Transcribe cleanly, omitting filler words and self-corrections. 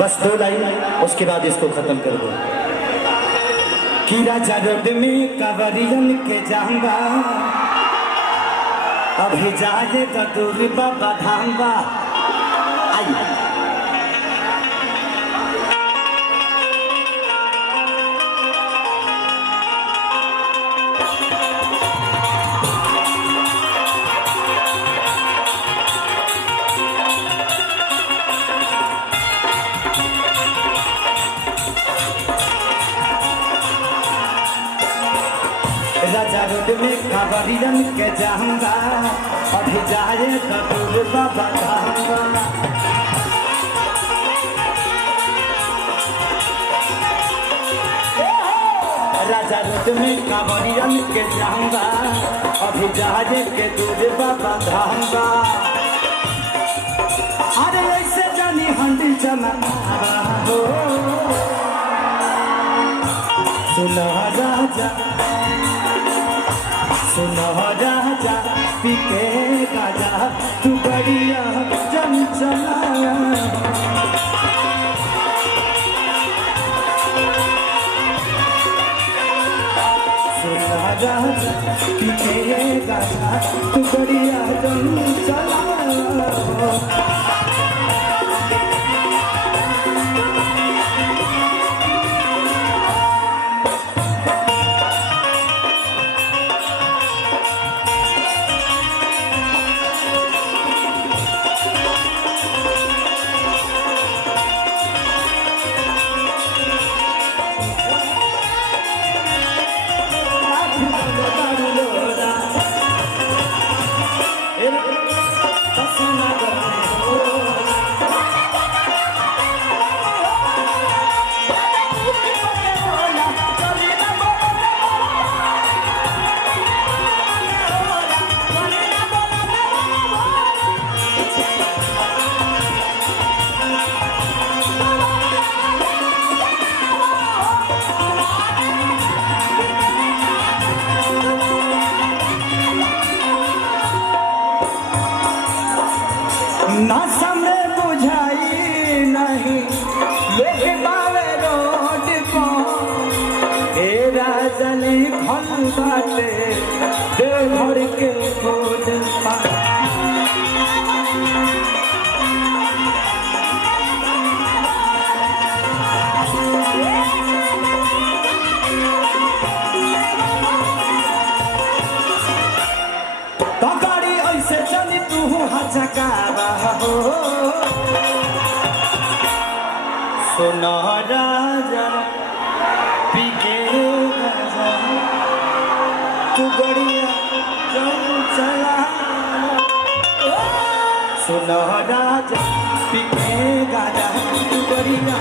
बस 2 line उसके बाद इसको खत्म कर दो। कि राजा रोड में कवरियन के जाऊंगा, अभी जाए तो दूर बाबा धांगा। आई राजा रोड में कावरियन के जाऊंगा, अभी जाए तो दूर बाबा धांगा। राजा रोड में कावरियन के जाऊंगा, अभी जाए के दूर बाबा धांगा। अरे ऐसे जानी हंडी जमाना हो, सुनो राजा सुनो राजा पी के गाजा, तू बढ़िया चंचला। सुनो राजा पी के गाजा, तू बढ़िया चंचला। ना समय बुझाई नहीं लोग बावे रोड पर, ए राजनी फल बाटे देवर के खोद पर। तो गाड़ी ऐसे चली तू हचकावा हो, सुनो राजा पी के गाजा, तू बढ़िया चंचला। सुनो राजा पी के गाजा, तू बढ़िया